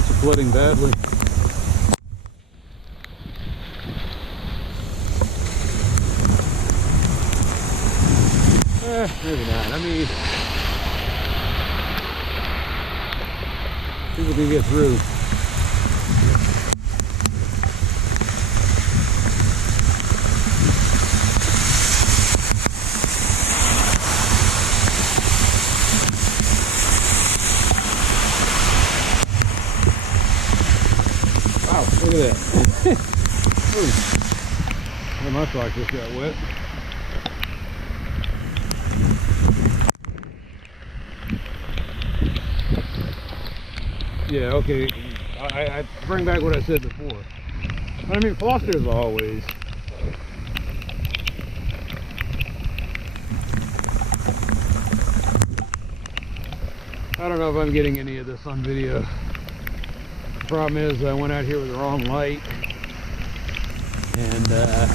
streets are flooding badly. Maybe not. I mean, people can get through. Wow, look at that. Oh, my sock just got wet. Yeah, okay, I bring back what I said before. I mean, Foster's always. I don't know if I'm getting any of this on video. The problem is I went out here with the wrong light, and I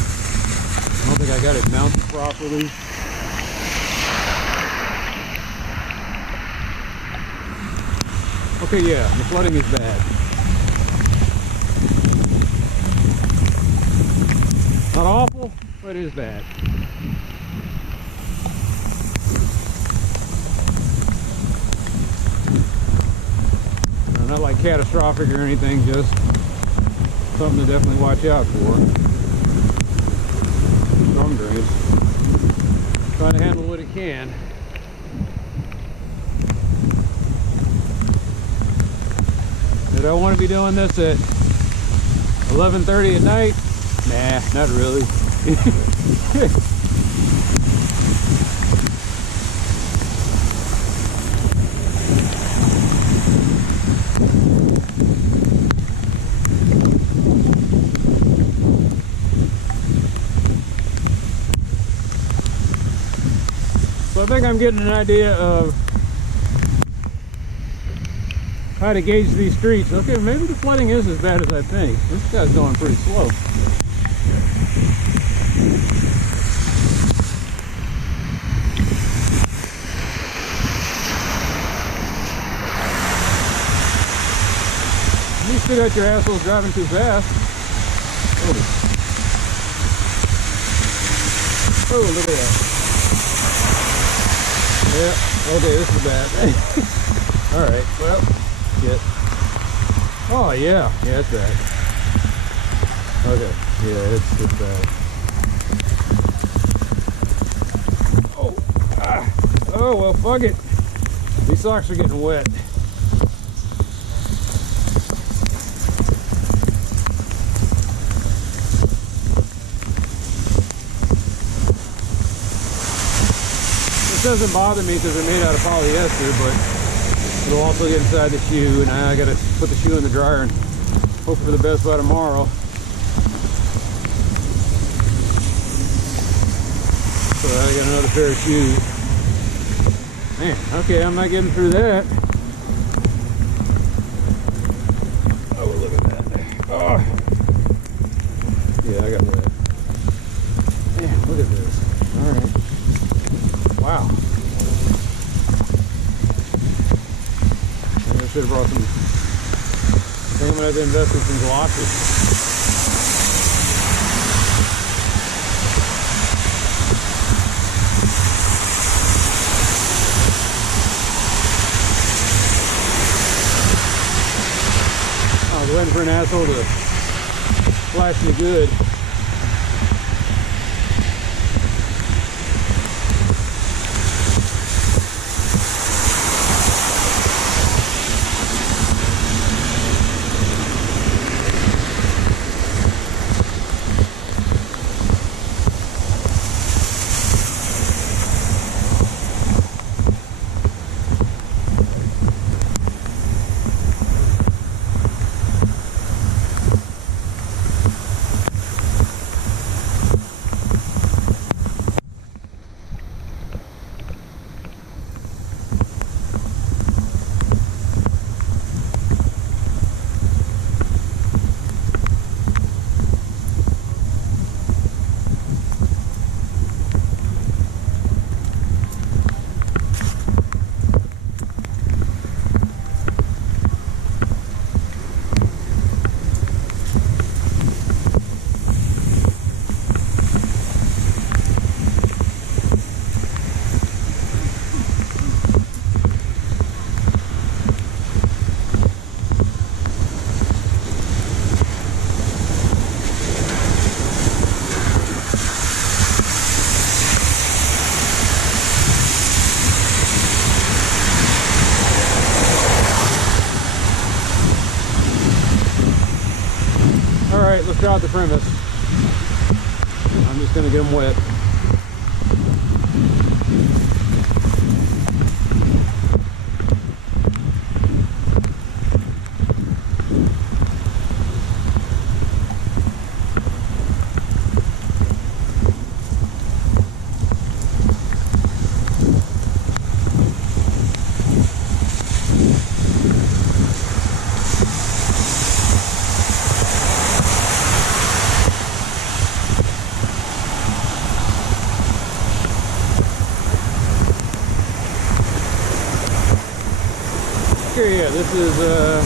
don't think I got it mounted properly. Okay, yeah, the flooding is bad. Not awful, but it is bad. Not like catastrophic or anything, just something to definitely watch out for. Storm drains. Trying to handle what it can. Did I want to be doing this at 11:30 at night? Nah, not really. So I think I'm getting an idea of how to gauge these streets. Okay, maybe the flooding is as bad as I think. This guy's going pretty slow. You still got your assholes driving too fast. Oh, look at that. Yeah, okay, this is bad. Alright, well, shit. Oh, yeah, it's bad. Okay, yeah, it's bad. Oh, well, fuck it. These socks are getting wet. This doesn't bother me because they're made out of polyester, but it'll also get inside the shoe, and I gotta put the shoe in the dryer and hope for the best by tomorrow. So I got another pair of shoes. Man, okay, I'm not getting through that. Oh, look at that. Oh, yeah, I got wet. Man, look at this. All right. Wow. Maybe I should have brought some. I think I'm gonna have to invest in some galoshes. I was waiting for an asshole to flash me good. let's try out the premise. I'm just gonna get them wet. Yeah, this is yeah,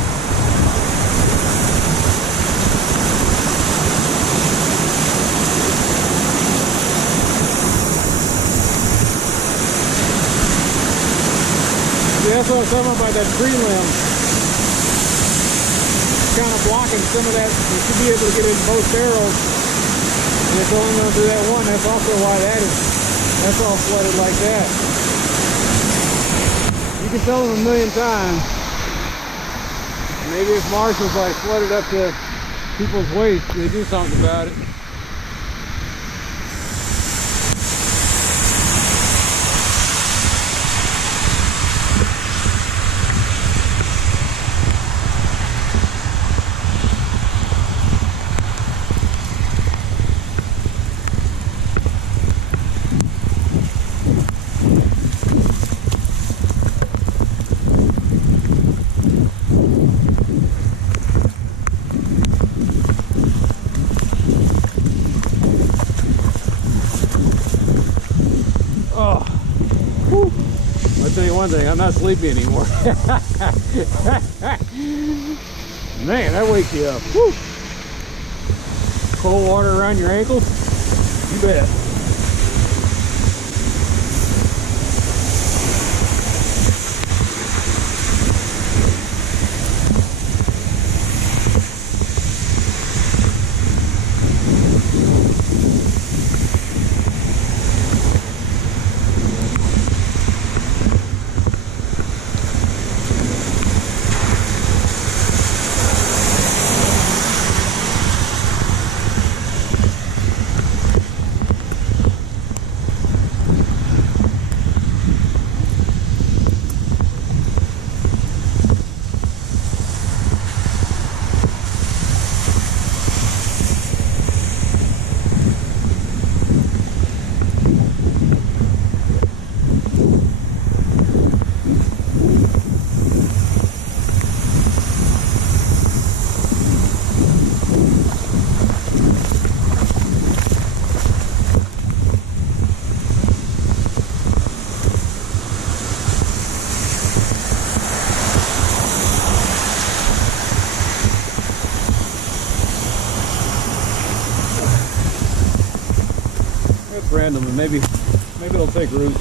that's what I was talking about that tree limb. It's kind of blocking some of that. You should be able to get it in both barrels. And it's only going to do that one. That's also why that's all flooded like that. You can tell them a million times. Maybe if Marsh was like flooded up to people's waist, they do something about it. One thing, I'm not sleepy anymore. Man, that wakes you up. Woo. Cold water around your ankles? You bet. Random, and maybe it'll take root.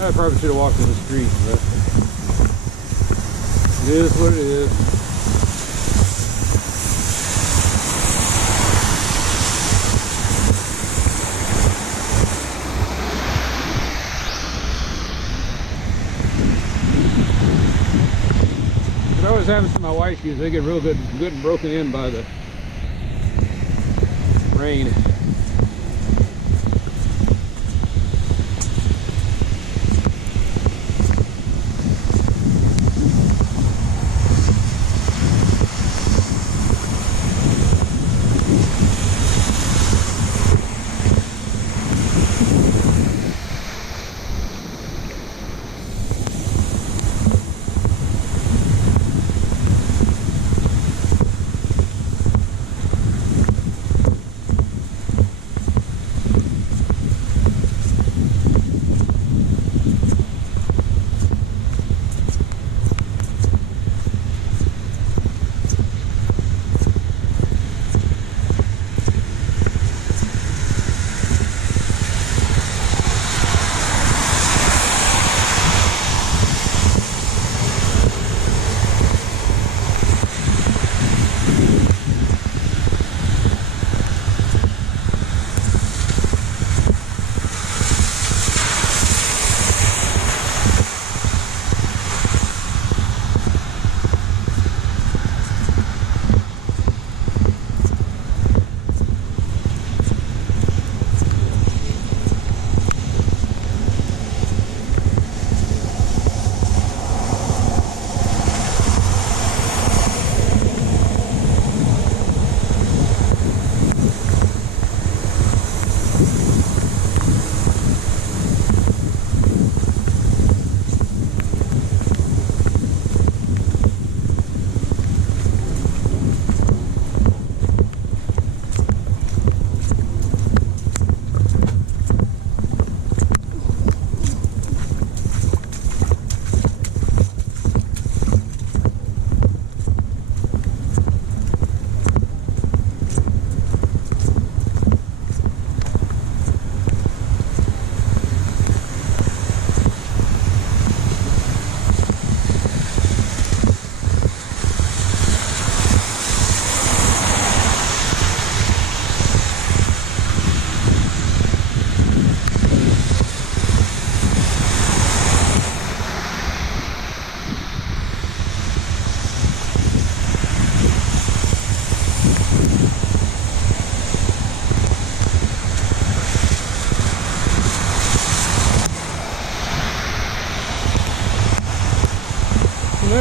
I probably should have walked in the street, but it is what it is. I always happens to my white shoes. They get real good and broken in by the rain.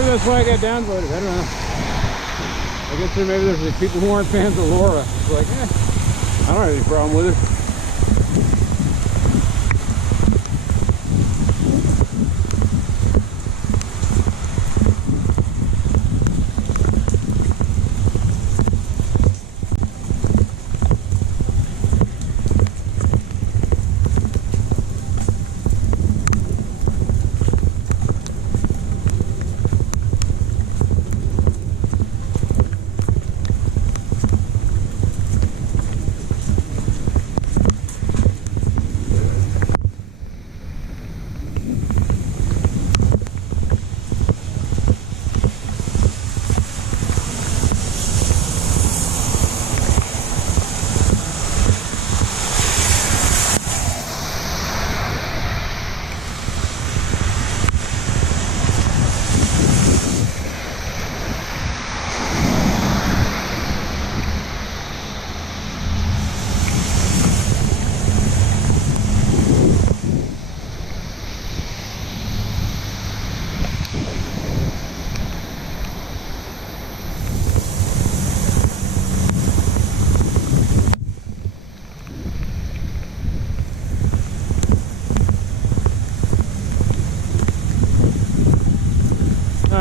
that's why I got downvoted. I don't know. I guess maybe there's like people who aren't fans of Laura. It's like, I don't have any problem with it.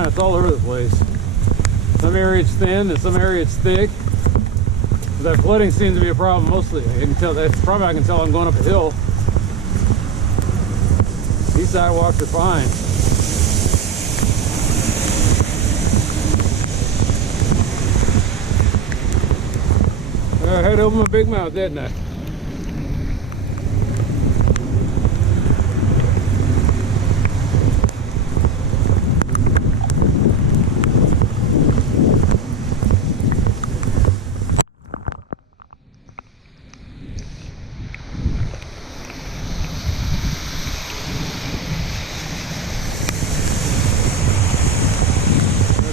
It's all over the place. Some area it's thin and some area it's thick. That flooding seems to be a problem mostly. I can tell that's probably I can tell I'm going up a hill. These sidewalks are fine. I had to open my big mouth, didn't I?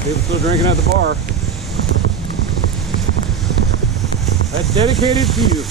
People still drinking at the bar. That's dedicated to you.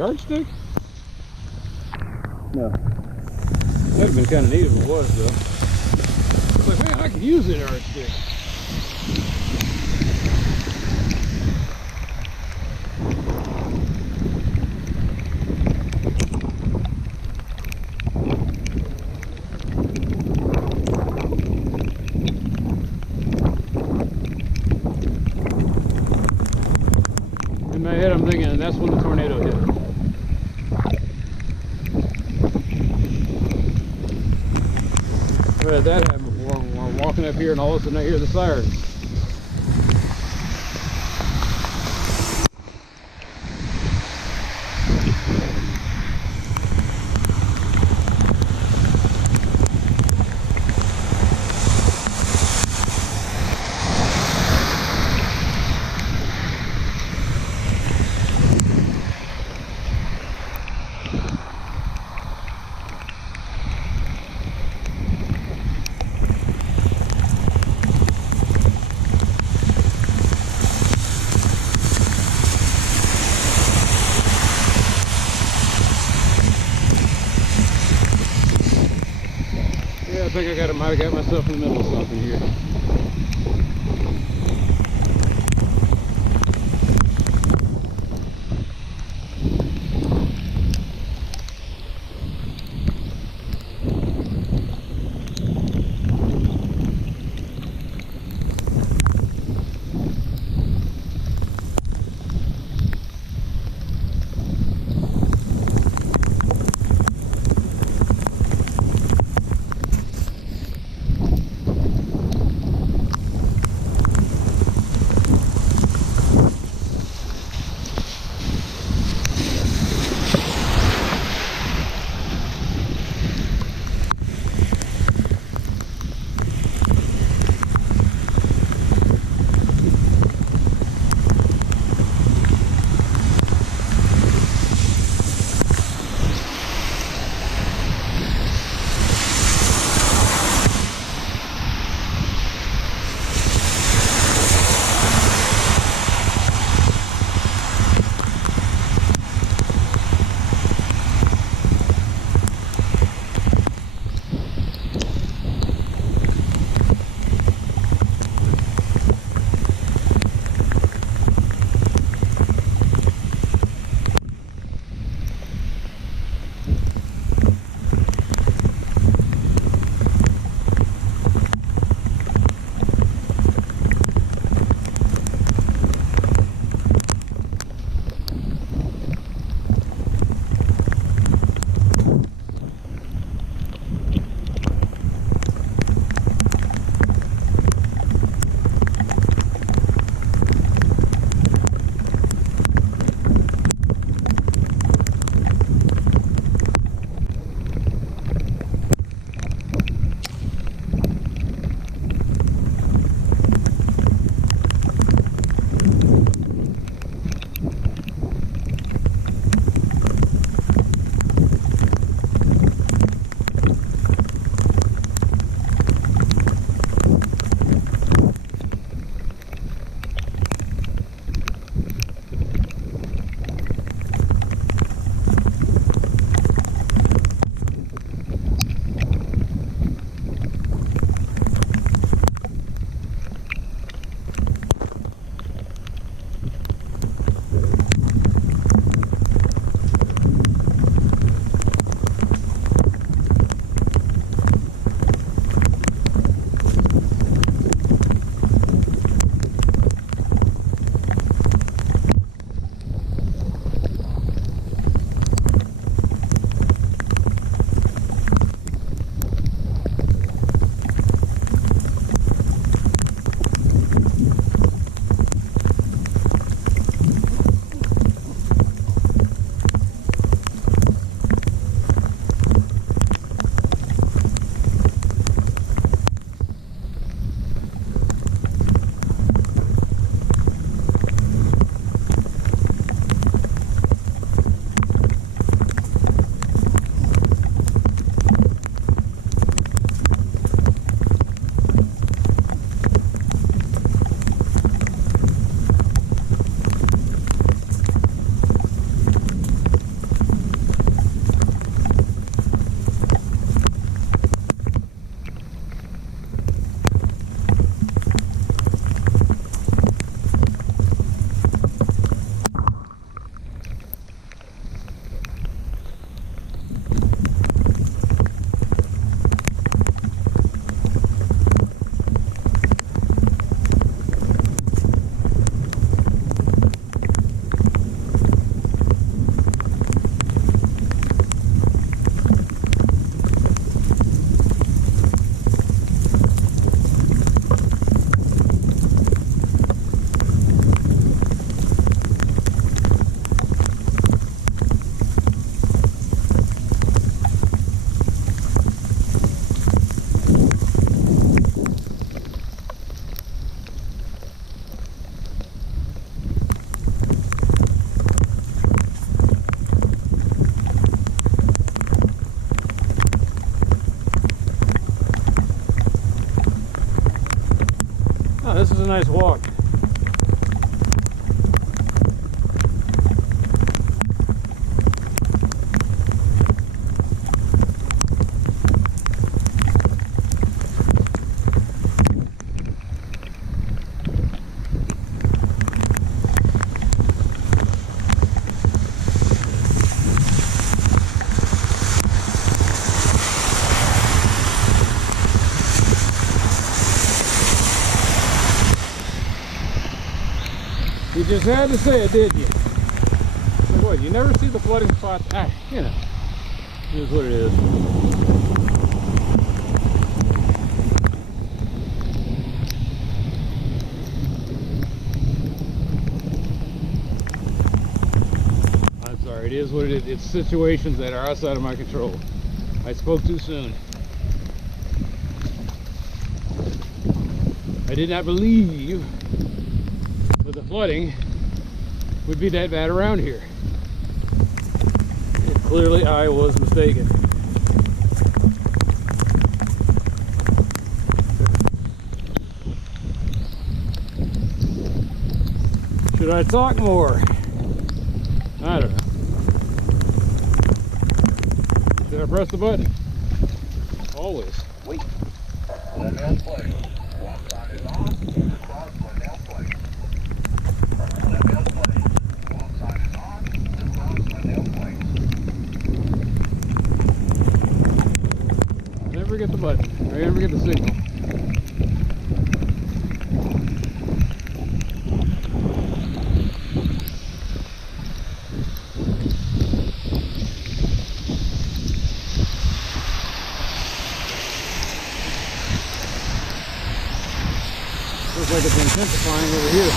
yardstick? No. That'd have been kind of neat if it was, though. It's like, man, I could use that yardstick. In my head, I'm thinking that's when the tornado hit. I've had that happen before. When I'm walking up here and all of a sudden I hear the siren. I think I might have got myself in the middle of something here. Oh, this is a nice walk. You just had to say it, did you? So what, you never see the flooding spots? Ah, you know, it is what it is. I'm sorry, it is what it is. It's situations that are outside of my control. I spoke too soon. I did not believe that the flooding would be that bad around here. And clearly I was mistaken. Should I talk more? I don't know. Should I press the button? Always. Wait. Lenel play. Walk sign is on. Cross Lenel play. Lenel play. Walk sign is on. Cross Lenel play. I never get the button. I never get the signal. Looks like it's intensifying over here.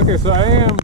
Okay, so I am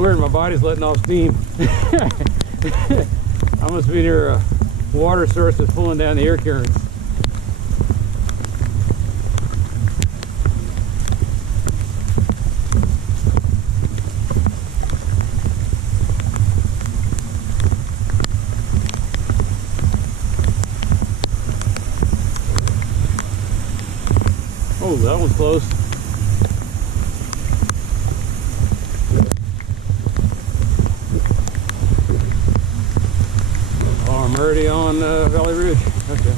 weird, my body's letting off steam. I must be near a water source that's pulling down the air currents. Oh, that one's close. Oh, I'm already on Valley Ridge. Okay.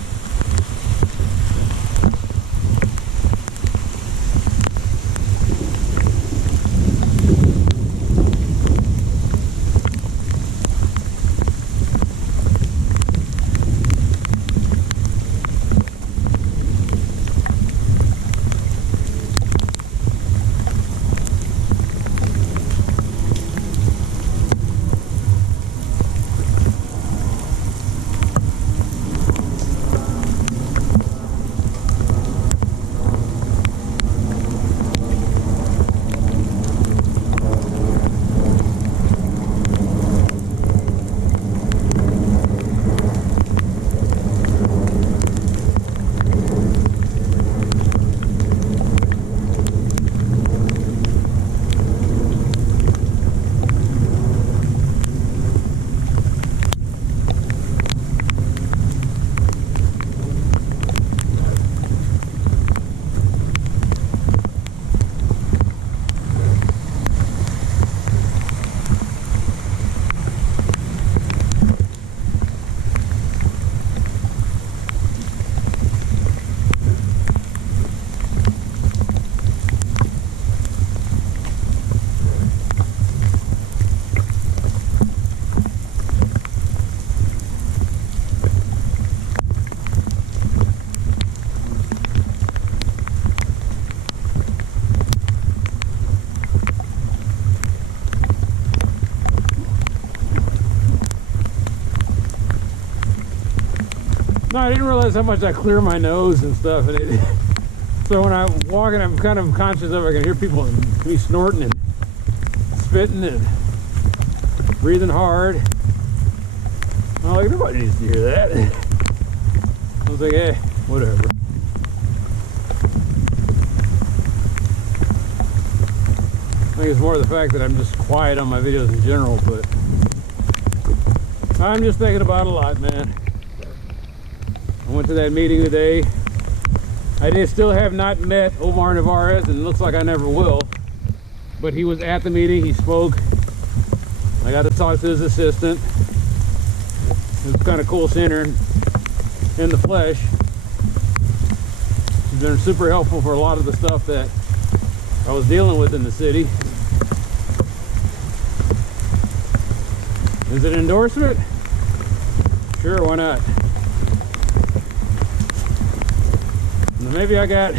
No, I didn't realize how much I clear my nose and stuff, and it, so when I'm walking, I'm kind of conscious of it. I can hear people me snorting and spitting and breathing hard. I'm like, nobody needs to hear that. I was like, eh, whatever. I think it's more the fact that I'm just quiet on my videos in general, but I'm just thinking about it a lot, man. I went to that meeting today. I still have not met Omar Navarez, and it looks like I never will. But he was at the meeting, he spoke. I got to talk to his assistant. It was kind of cool seeing her in the flesh. She's been super helpful for a lot of the stuff that I was dealing with in the city. Is it an endorsement? Sure, why not? Maybe I got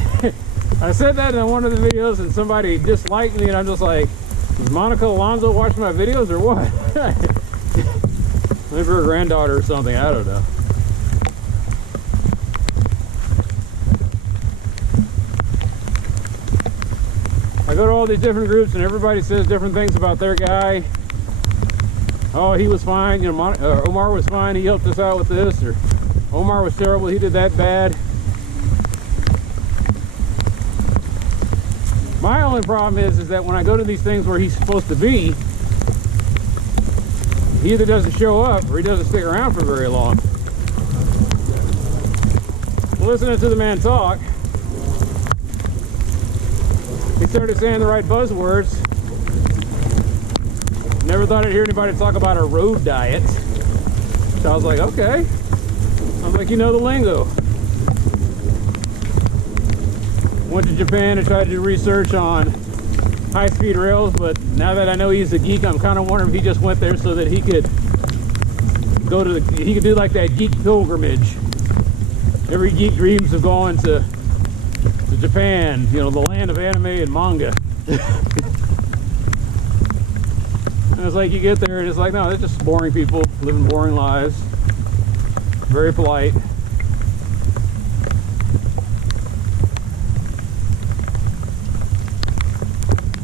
I said that in one of the videos and somebody disliked me, and I'm just like, does Monica Alonso watch my videos or what? Maybe her granddaughter or something, I don't know. I go to all these different groups and everybody says different things about their guy. Oh, he was fine, you know, Omar was fine, he helped us out with this, or Omar was terrible, he did that bad. My only problem is that when I go to these things where he's supposed to be, he either doesn't show up or he doesn't stick around for very long. Listening to the man talk, he started saying the right buzzwords. Never thought I'd hear anybody talk about a road diet. So I was like, okay. I was like, you know the lingo. Went to Japan and tried to do research on high-speed rails, but now that I know he's a geek, I'm kind of wondering if he just went there so that he could go to he could do like that geek pilgrimage. Every geek dreams of going to Japan, you know, the land of anime and manga. And it's like you get there and it's like, no, they're just boring people living boring lives. Very polite.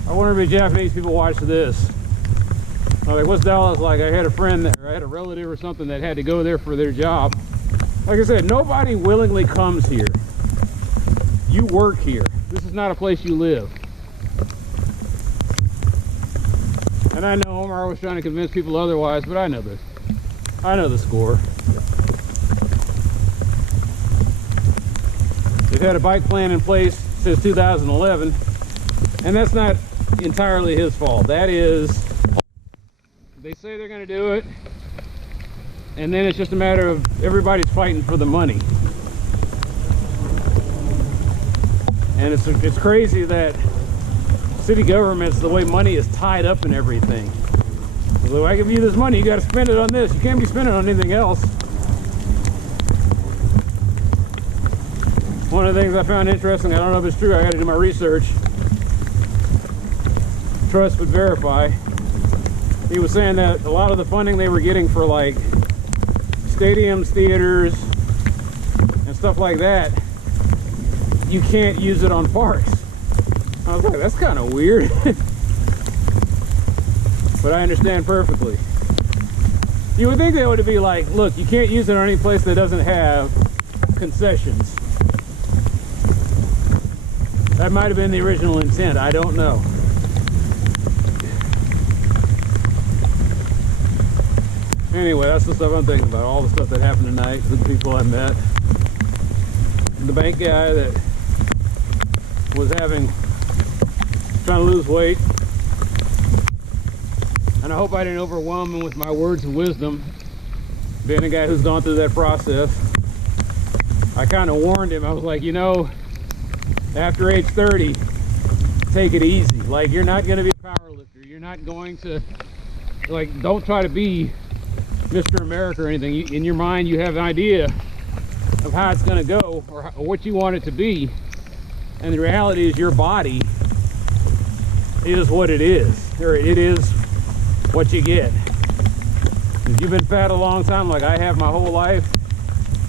I wonder if Japanese people watch this. Like, what's Dallas like? I had a friend or I had a relative or something that had to go there for their job. Like I said, nobody willingly comes here. You work here. This is not a place you live. And I know Omar was trying to convince people otherwise, but I know this. I know the score. They've had a bike plan in place since 2011, and that's not entirely his fault. That is, they say they're going to do it, and then it's just a matter of everybody's fighting for the money. And it's crazy that city governments, the way money is tied up in everything. So I give you this money, you got to spend it on this. You can't be spending it on anything else. One of the things I found interesting, I don't know if it's true, I got to do my research. Trust but verify. He was saying that a lot of the funding they were getting for like stadiums, theaters, and stuff like that, you can't use it on parks. I was like, that's kind of weird. But I understand perfectly. You would think they would be like, look, you can't use it on any place that doesn't have concessions. That might have been the original intent, I don't know. Anyway, that's the stuff I'm thinking about. All the stuff that happened tonight, the people I met. The bank guy that was trying to lose weight. And I hope I didn't overwhelm him with my words of wisdom. Being a guy who's gone through that process, I kind of warned him. I was like, you know, after age 30, take it easy. Like, you're not going to be a power lifter. You're not going to, like, don't try to be Mr. America or anything. In your mind, you have an idea of how it's going to go or what you want it to be. And the reality is your body is what it is. Or it is what you get. If you've been fat a long time like I have my whole life,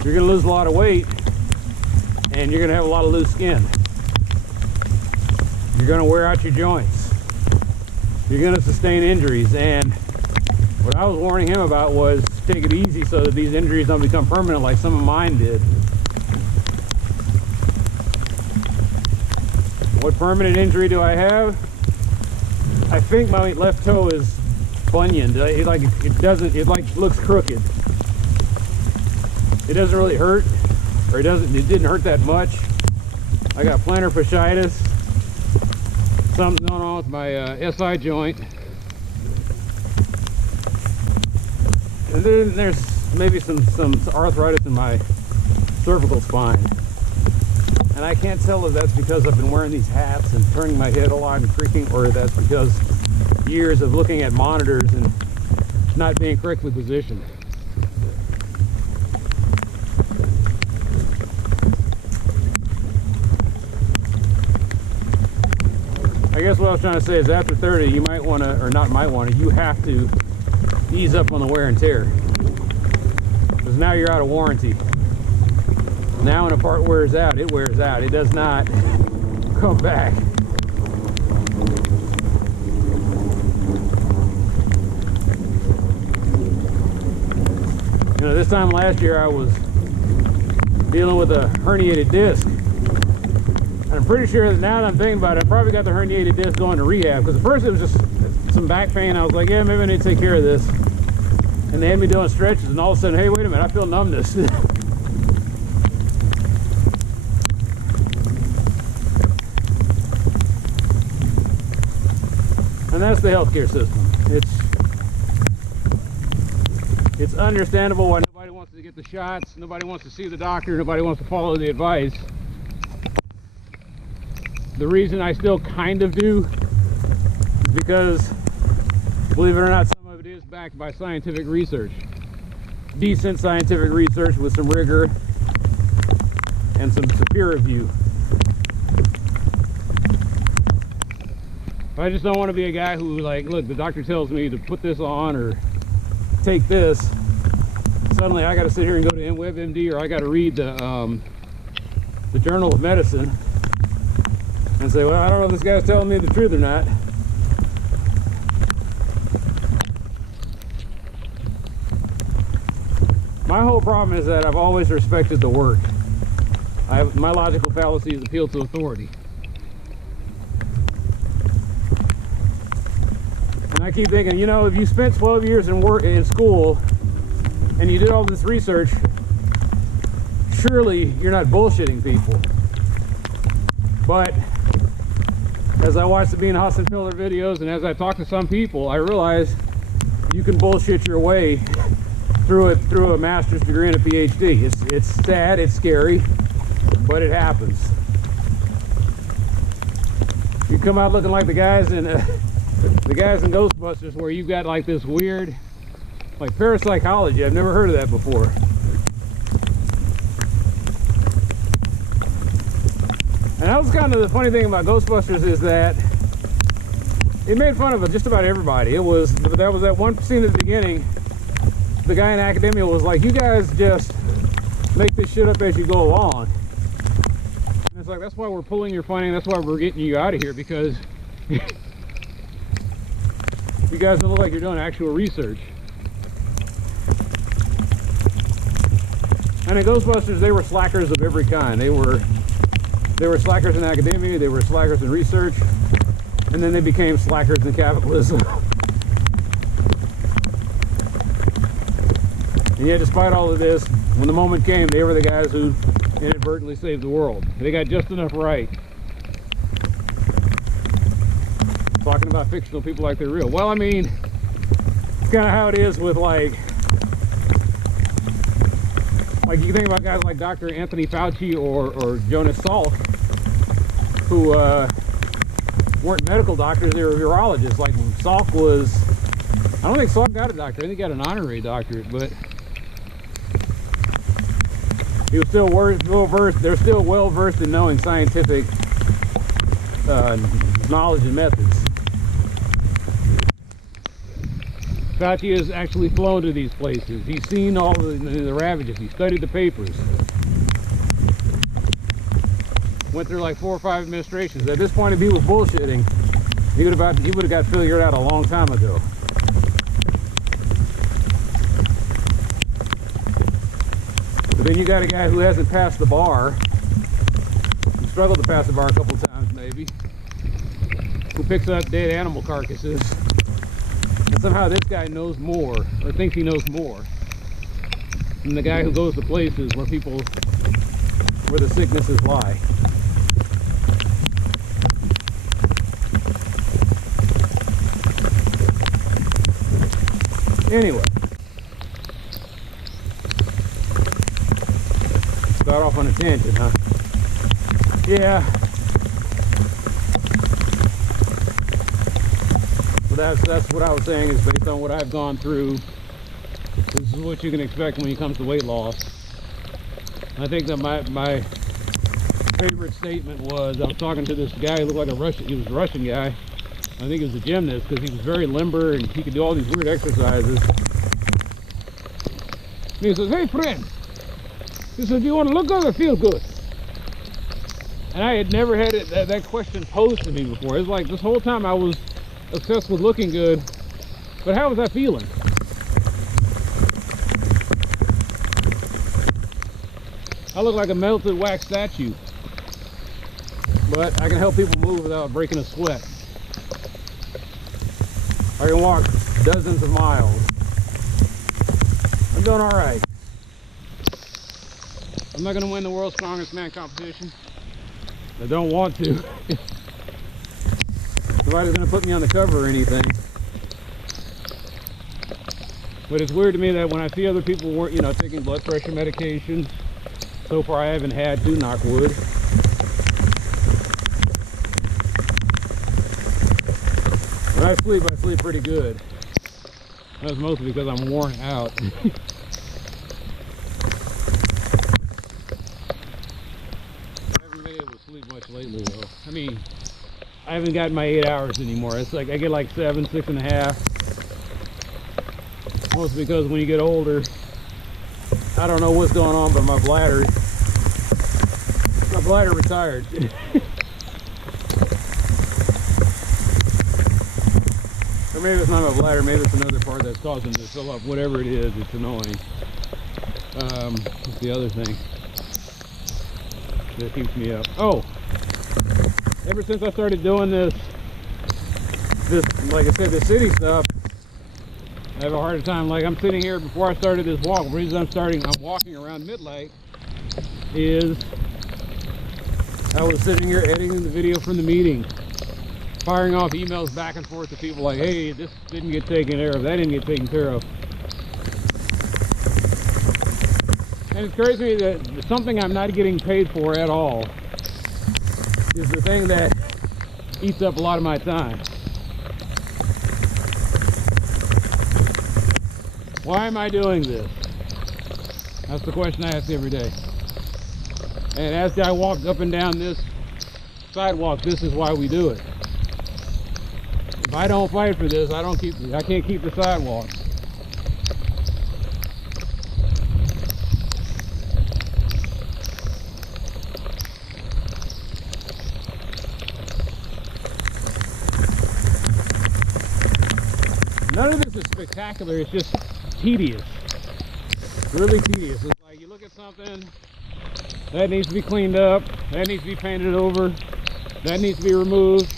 you're going to lose a lot of weight and you're going to have a lot of loose skin. You're going to wear out your joints. You're going to sustain injuries. And what I was warning him about was take it easy so that these injuries don't become permanent like some of mine did. What permanent injury do I have? I think my left toe is bunioned. It looks crooked. It doesn't really hurt, or it didn't hurt that much. I got plantar fasciitis. Something's going on with my SI joint. And then there's maybe some arthritis in my cervical spine. And I can't tell if that's because I've been wearing these hats and turning my head a lot and creaking, or if that's because years of looking at monitors and not being correctly positioned. I guess what I was trying to say is after 30, you might want to, or not might want to, you have to ease up on the wear and tear. Because now you're out of warranty. Now when a part wears out, it wears out. It does not come back. You know, this time last year I was dealing with a herniated disc. And I'm pretty sure that now that I'm thinking about it, I probably got the herniated disc going to rehab. Because at first it was just some back pain. I was like, yeah, maybe I need to take care of this. And they had me doing stretches, and all of a sudden, hey, wait a minute, I feel numbness. And that's the healthcare system. It's understandable why nobody wants to get the shots, nobody wants to see the doctor, nobody wants to follow the advice. The reason I still kind of do is because, believe it or not, some of it is backed by scientific research. Decent scientific research with some rigor and some peer review. I just don't want to be a guy who, like, look, the doctor tells me to put this on or take this. Suddenly I got to sit here and go to WebMD, or I got to read the Journal of Medicine and say, well, I don't know if this guy's telling me the truth or not. My whole problem is that I've always respected the work. My logical fallacy is appeal to authority. And I keep thinking, you know, if you spent 12 years in school and you did all this research, surely you're not bullshitting people. But as I watch the Bean Hassenfelder videos and as I talk to some people, I realize you can bullshit your way through a master's degree and a PhD. It's sad, it's scary, but it happens. You come out looking like the guys in Ghostbusters, where you've got like this weird, like parapsychology. I've never heard of that before. And that was kind of the funny thing about Ghostbusters, is that it made fun of just about everybody. That was that one scene at the beginning. The guy in academia was like, "You guys just make this shit up as you go along." And it's like, that's why we're pulling your funding. That's why we're getting you out of here, because you guys don't look like you're doing actual research. And in Ghostbusters, they were slackers of every kind. They were slackers in academia, they were slackers in research, and then they became slackers in capitalism. And yet, despite all of this, when the moment came, they were the guys who inadvertently saved the world. They got just enough right. Talking about fictional people like they're real. Well, I mean, it's kind of how it is with like you think about guys like Dr. Anthony Fauci or Jonas Salk, who weren't medical doctors, they were virologists. Like Salk was, I don't think Salk got a doctorate, I think he got an honorary doctorate, but he was still well-versed. They're still well-versed in knowing scientific knowledge and methods. Fauci has actually flown to these places. He's seen all the ravages. He studied the papers. Went through like 4 or 5 administrations. At this point, if he was bullshitting, he would have got figured out a long time ago. But then you got a guy who hasn't passed the bar, who struggled to pass the bar a couple times maybe, who picks up dead animal carcasses. And somehow this guy knows more, or thinks he knows more, than the guy who goes to places where the sicknesses lie. Anyway, start off on a tangent, huh? Yeah. That's what I was saying, is based on what I've gone through, this is what you can expect when it comes to weight loss. I think that my favorite statement was, I was talking to this guy who looked like he was a Russian guy. I think he was a gymnast, because he was very limber and he could do all these weird exercises. And he says, "Hey friend," he says, "do you want to look good or feel good?" And I had never had that question posed to me before. It was like this whole time I was obsessed with looking good, but how was I feeling? I look like a melted wax statue, but I can help people move without breaking a sweat. I can walk dozens of miles. I'm doing all right. I'm not going to win the world's strongest man competition. I don't want to. Nobody's going to put me on the cover or anything. But it's weird to me that when I see other people weren't, taking blood pressure medication, so far I haven't had to, knock wood. When I sleep pretty good. That's mostly because I'm worn out. I haven't been able to sleep much lately though. I mean, I haven't gotten my 8 hours anymore. It's like I get like 7, 6.5. Mostly because when you get older, I don't know what's going on, but my bladder retired. Or maybe it's not my bladder, maybe it's another part that's causing it to fill up. Whatever it is, it's annoying. What's the other thing that keeps me up? Oh, ever since I started doing this, like I said, the city stuff, I have a harder time. Like I'm sitting here before I started this walk. The reason I'm walking around Midlight is I was sitting here editing the video from the meeting, firing off emails back and forth to people like, hey, this didn't get taken care of, that didn't get taken care of. And it's crazy to me that something I'm not getting paid for at all is the thing that eats up a lot of my time. Why am I doing this? That's the question I ask every day. And as I walk up and down this sidewalk, this is why we do it. If I don't fight for this, I can't keep the sidewalk. None of this is spectacular, it's just tedious. Really tedious. It's like you look at something, that needs to be cleaned up, that needs to be painted over, that needs to be removed.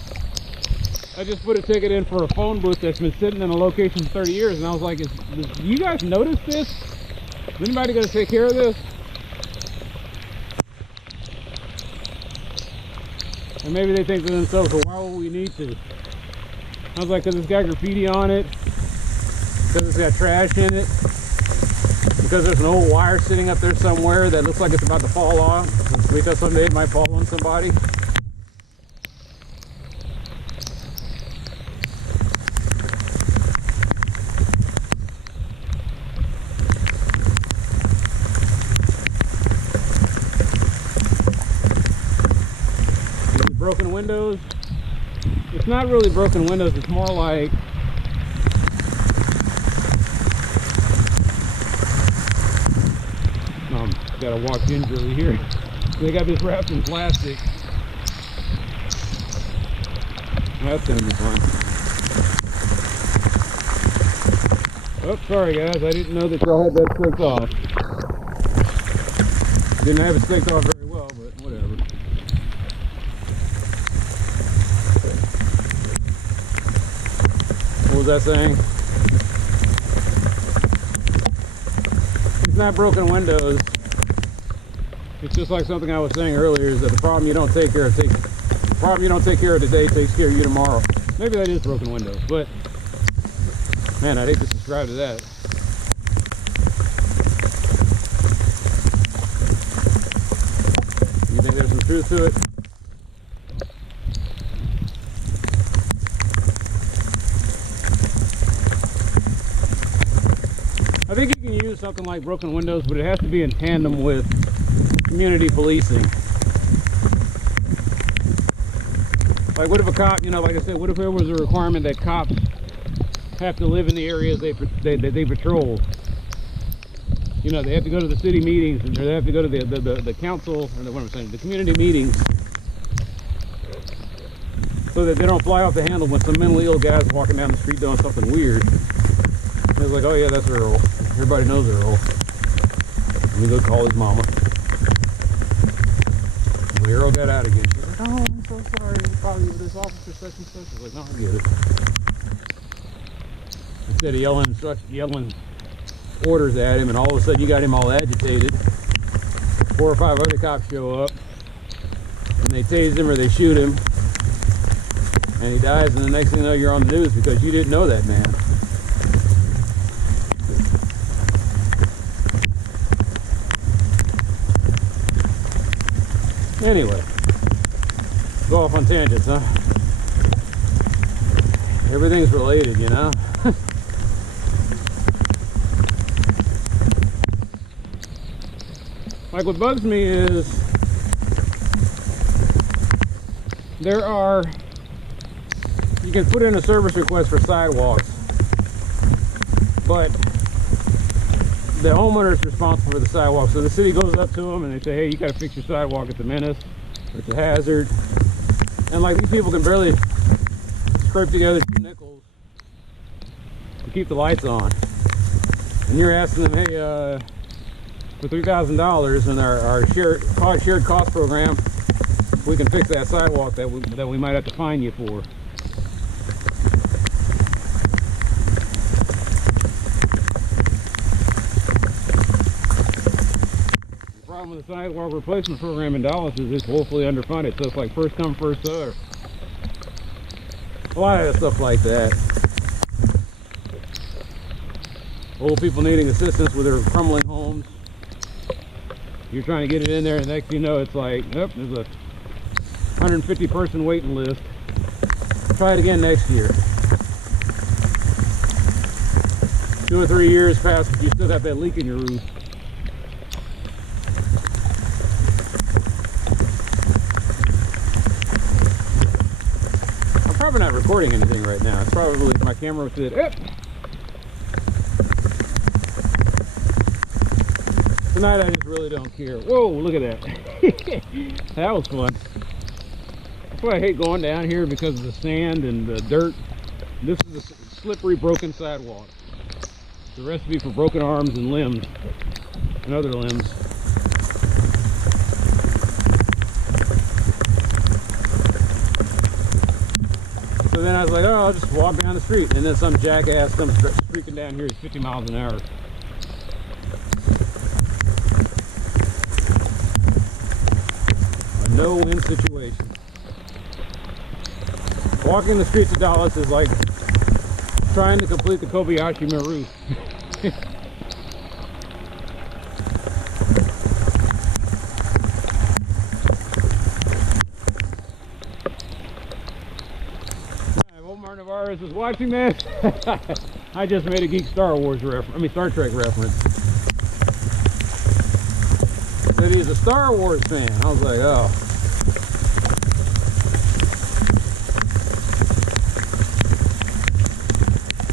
I just put a ticket in for a phone booth that's been sitting in a location for 30 years, and I was like, do you guys notice this? Is anybody going to take care of this? And maybe they think to themselves, well, why would we need to? I was like, because it's got graffiti on it, because it's got trash in it, because there's an old wire sitting up there somewhere that looks like it's about to fall off, because someday it might fall on somebody. Broken windows. It's not really broken windows, it's more like gotta walk gingerly here. They got this wrapped in plastic. That's gonna be fun. Oh, sorry guys, I didn't know that y'all had that slicked off. Didn't have it slicked off very well, but whatever. What was that saying? It's not broken windows. It's just like something I was saying earlier, is that the problem you don't take care of today takes care of you tomorrow. Maybe that is broken windows, but man, I'd hate to subscribe to that. You think there's some truth to it? I think you can use something like broken windows, but it has to be in tandem with community policing. Like, what if a cop, like I said, what if there was a requirement that cops have to live in the areas they patrol? They have to go to the city meetings, and they have to go to the council, or the community meetings, so that they don't fly off the handle when some mentally ill guy's walking down the street doing something weird. It's like, oh yeah, that's Earl. Everybody knows Earl. Let me go call his mama. When Earl got out again, she's like, oh, I'm so sorry. Probably with this officer such and such. I was like, no, I get it. Instead of yelling orders at him, and all of a sudden you got him all agitated. 4 or 5 other cops show up, and they tase him or they shoot him, and he dies, and the next thing you know, you're on the news because you didn't know that man. Anyway, go off on tangents, huh? Everything's related, Like, what bugs me is you can put in a service request for sidewalks, but the homeowner is responsible for the sidewalk. So the city goes up to them and they say, hey, you gotta fix your sidewalk, it's a menace, or it's a hazard. And like, these people can barely scrape together 2 nickels to keep the lights on. And you're asking them, hey, for $3,000 in our shared cost program, we can fix that sidewalk that we might have to fine you for. The problem with the sidewalk replacement program in Dallas is it's woefully underfunded, so it's like first come, first served. A lot of stuff like that. Old people needing assistance with their crumbling homes. You're trying to get it in there, and next thing you know, it's like, nope, there's a 150 person waiting list. Try it again next year. 2 or 3 years past, you still got that leak in your roof. I'm probably not recording anything right now. It's probably my camera said, "Yep." Tonight I just really don't care. Whoa, look at that. That was fun. That's why I hate going down here, because of the sand and the dirt. This is a slippery, broken sidewalk. The recipe for broken arms and limbs and other limbs. So then I was like, oh, I'll just walk down the street. And then some jackass comes streaking down here at 50 miles an hour. No-win situation. Walking the streets of Dallas is like trying to complete the Kobayashi Maru. If Omar Navarez is watching this, I just made a geek Star Trek reference. That he's a Star Wars fan. I was like, oh.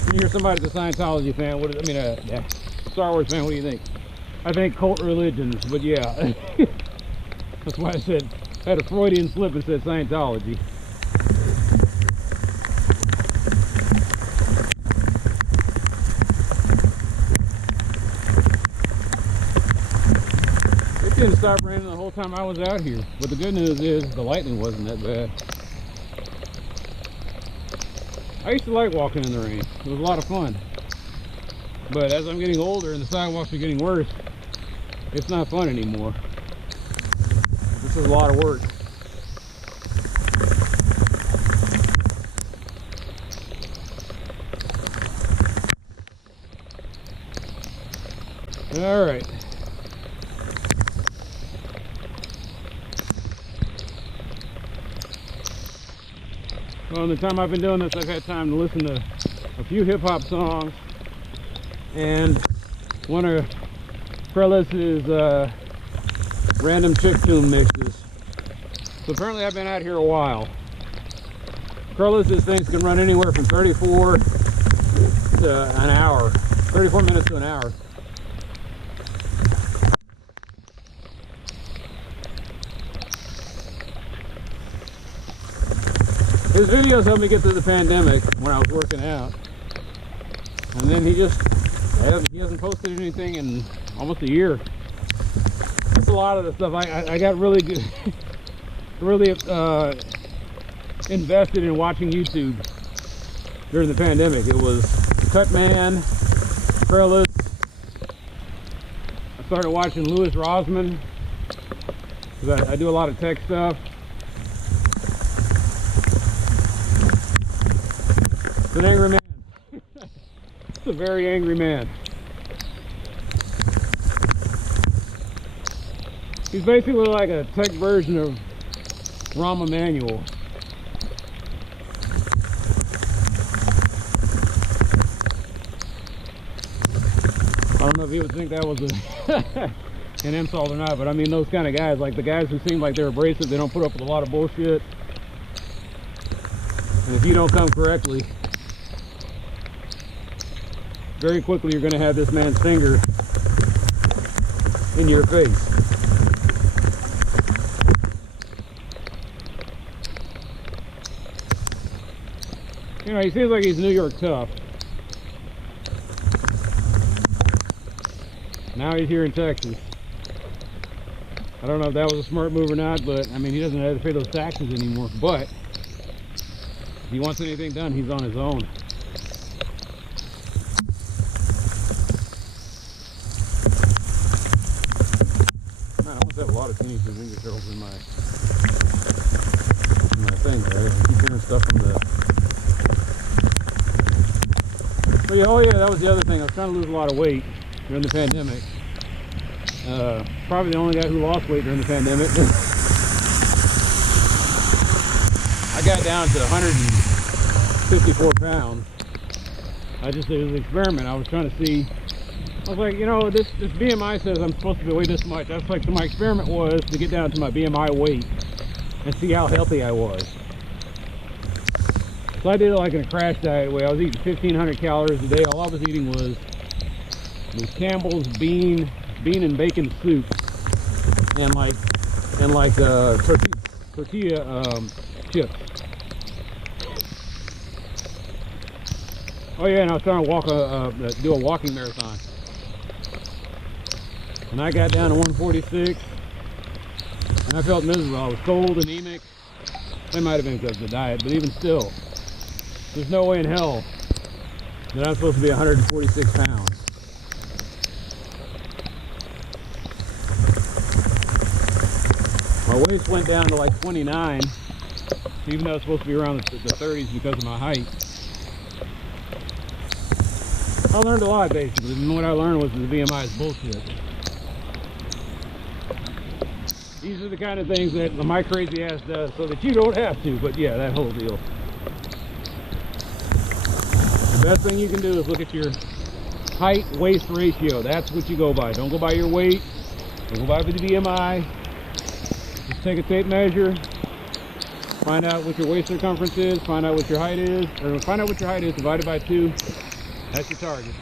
When you hear somebody's a Scientology fan, Star Wars fan, what do you think? I think cult religions, but yeah. That's why I had a Freudian slip and said Scientology. It didn't stop raining the whole time I was out here. But the good news is the lightning wasn't that bad. I used to like walking in the rain. It was a lot of fun. But as I'm getting older and the sidewalks are getting worse, it's not fun anymore. This is a lot of work. All right. Well, in the time I've been doing this, I've had time to listen to a few hip-hop songs and one of Krellis's random chiptune mixes. So apparently I've been out here a while. Krellis's things can run anywhere from 34 to an hour, 34 minutes to an hour. His videos helped me get through the pandemic when I was working out. And then he hasn't posted anything in almost a year. That's a lot of the stuff. I got really good, really invested in watching YouTube during the pandemic. It was Cutman, Krellis. I started watching Louis Rosman, because I do a lot of tech stuff. It's an angry man. It's a very angry man. He's basically like a tech version of Rahm Emanuel. I don't know if you would think that was an insult or not, but I mean those kind of guys, like the guys who seem like they're abrasive, they don't put up with a lot of bullshit. And if you don't come correctly, very quickly you're going to have this man's finger in your face. You know, he seems like he's New York tough. Now he's here in Texas. I don't know if that was a smart move or not, but I mean, he doesn't have to pay those taxes anymore. But if he wants anything done, he's on his own. Man, I must have a lot of Teenage Mutant Ninja Turtles in my thing, right? I keep hearing stuff from the... But yeah, oh yeah, that was the other thing. I was trying to lose a lot of weight during the pandemic. Probably the only guy who lost weight during the pandemic. I got down to 154 pounds. It was an experiment. I was trying to see. I was like, you know, this BMI says I'm supposed to weigh this much. That's like, so my experiment was to get down to my BMI weight and see how healthy I was. So I did it like in a crash diet way. I was eating 1,500 calories a day. All I was eating was Campbell's bean and bacon soup, and tortilla chips. Oh yeah, and I was trying to do a walking marathon, and I got down to 146, and I felt miserable. I was cold, anemic. That might have been because of the diet, but even still, there's no way in hell that I'm supposed to be 146 pounds. My waist went down to like 29, even though it's supposed to be around the 30s because of my height. I learned a lot basically, and what I learned was that the BMI is bullshit. These are the kind of things that my crazy ass does so that you don't have to, but yeah, that whole deal. The best thing you can do is look at your height-waist ratio. That's what you go by. Don't go by your weight. Don't go by the BMI. Just take a tape measure, find out what your waist circumference is, find out what your height is, or find out what your height is divided by 2. That's your target.